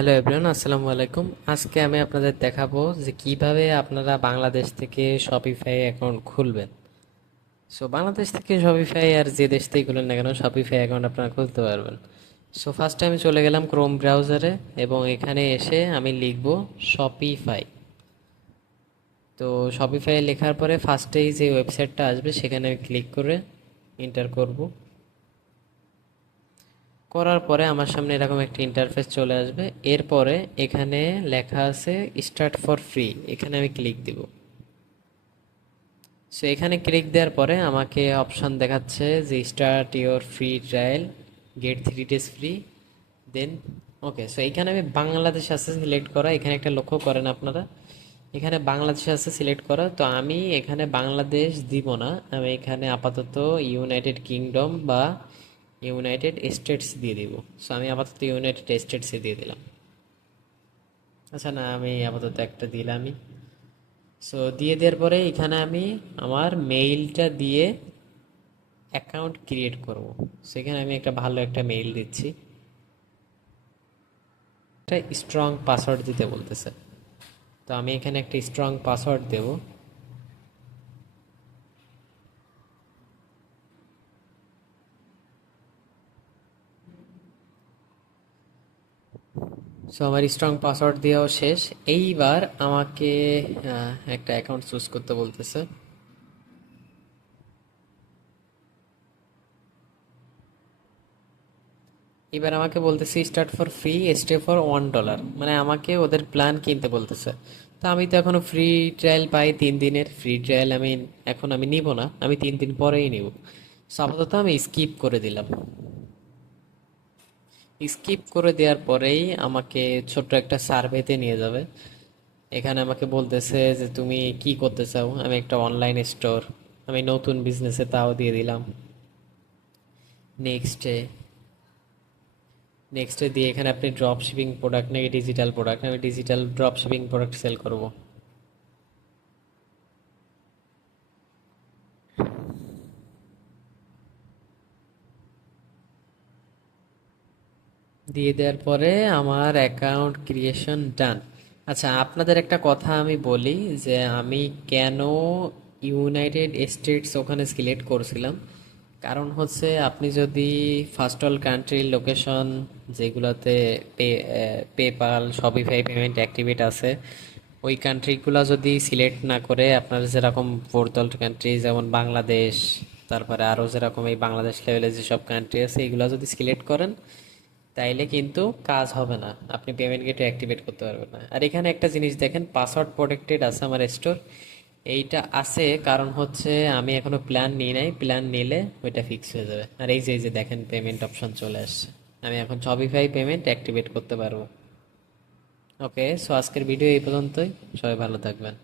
Hello everyone, আসসালামু আলাইকুম। আজকে আমি আপনাদের দেখাবো যে কিভাবে আপনারা বাংলাদেশ থেকে শপিফাই অ্যাকাউন্ট খুলবেন। সো বাংলাদেশ থেকে শপিফাই আর যে দেশ থেকে খুলেন না কেন, শপিফাই অ্যাকাউন্ট আপনারা খুলতে পারবেন। সো ফার্স্টে আমি চলে গেলাম ক্রোম ব্রাউজারে এবং এখানে এসে আমি লিখব শপিফাই। তো শপিফাই লেখার পরে ফার্স্টেই যে ওয়েবসাইটটা আসবে সেখানে আমি ক্লিক করে এন্টার করব। করার পরে আমার সামনে এরকম একটা ইন্টারফেস চলে আসবে। এরপরে এখানে লেখা আছে স্টার্ট ফর ফ্রি, এখানে আমি ক্লিক দিব। সো এখানে ক্লিক দেওয়ার পরে আমাকে অপশন দেখাচ্ছে যে start your free trial, get 3 days free, then okay. So এখানে আমি বাংলাদেশ আছে সিলেক্ট করা, এখানে একটা লক্ষ্য করেন আপনারা, এখানে বাংলাদেশ আছে সিলেক্ট করা। তো আমি এখানে বাংলাদেশ দিব না, আমি এখানে আপাতত ইউনাইটেড কিংডম বা ইউনাইটেড স্টেটস দিয়ে দিব। সো আমি আপাতত ইউনাইটেড স্টেটসে দিয়ে দিলাম। আচ্ছা না, আমি আপাতত একটা দিলামই। সো দিয়ে দেওয়ার পরে এখানে আমি আমার মেইলটা দিয়ে অ্যাকাউন্ট ক্রিয়েট করব। সেখানে আমি একটা ভালো একটা মেইল দিচ্ছি, একটা স্ট্রং পাসওয়ার্ড দিতে বলতেছে। তো আমি এখানে একটা স্ট্রং পাসওয়ার্ড দেব। সো আমার স্ট্রং পাসওয়ার্ড দেওয়াও শেষ। এইবার আমাকে একটা অ্যাকাউন্ট চুজ করতে বলতেছে। এবার আমাকে বলতেছে start for free, stay for $1, মানে আমাকে ওদের প্ল্যান কিনতে বলতেছে। তো আমি তো এখনো ফ্রি ট্রায়াল পাই 3 দিনের ফ্রি ট্রায়াল, আমি নিব না, আমি 3 দিন পরেই নিব। সো আপাতত আমি স্কিপ করে দিলাম। স্কিপ করে দেওয়ার পরেই আমাকে ছোট্ট একটা সার্ভেতে নিয়ে যাবে। এখানে আমাকে বলতেছে যে তুমি কি করতে চাও, আমি একটা অনলাইন স্টোর, আমি নতুন বিজনেসে তাও দিয়ে দিলাম। নেক্সটে নেক্সটে দিয়ে এখানে আপনি ড্রপ শিপিং প্রোডাক্ট নাকি ডিজিটাল প্রোডাক্ট, আমি digital drop shipping product sell করব। দিয়ে দেওয়ার পরে আমার অ্যাকাউন্ট ক্রিয়েশন ডান। আচ্ছা, আপনাদের একটা কথা আমি বলি যে আমি কেন ইউনাইটেড স্টেটস ওখানে সিলেক্ট করছিলাম। কারণ হচ্ছে আপনি যদি ফার্স্ট অল কান্ট্রির লোকেশন যেগুলোতে পেপাল শপিফাই পেমেন্ট অ্যাক্টিভেট আছে, ওই কান্ট্রিগুলো যদি সিলেক্ট না করে আপনার যেরকম ফোর্থ ওয়ার্ল্ড কান্ট্রি যেমন বাংলাদেশ, তারপরে আরও যেরকম এই বাংলাদেশ লেভেলে যেসব কান্ট্রি আছে এগুলো যদি সিলেক্ট করেন তাইলে কিন্তু কাজ হবে না, আপনি পেমেন্ট গেটে অ্যাক্টিভেট করতে পারবেন না। আর এখানে একটা জিনিস দেখেন, পাসওয়ার্ড প্রোটেক্টেড আছে আমার স্টোর, এইটা আছে কারণ হচ্ছে আমি এখনো প্ল্যান নিই নাই, প্ল্যান নিলে ওইটা ফিক্স হয়ে যাবে। আর এই যে দেখেন পেমেন্ট অপশন চলে আসছে, আমি এখন শপিফাই পেমেন্ট অ্যাক্টিভেট করতে পারবো। ওকে, সো আজকের ভিডিও এই পর্যন্তই, সবাই ভালো থাকবেন।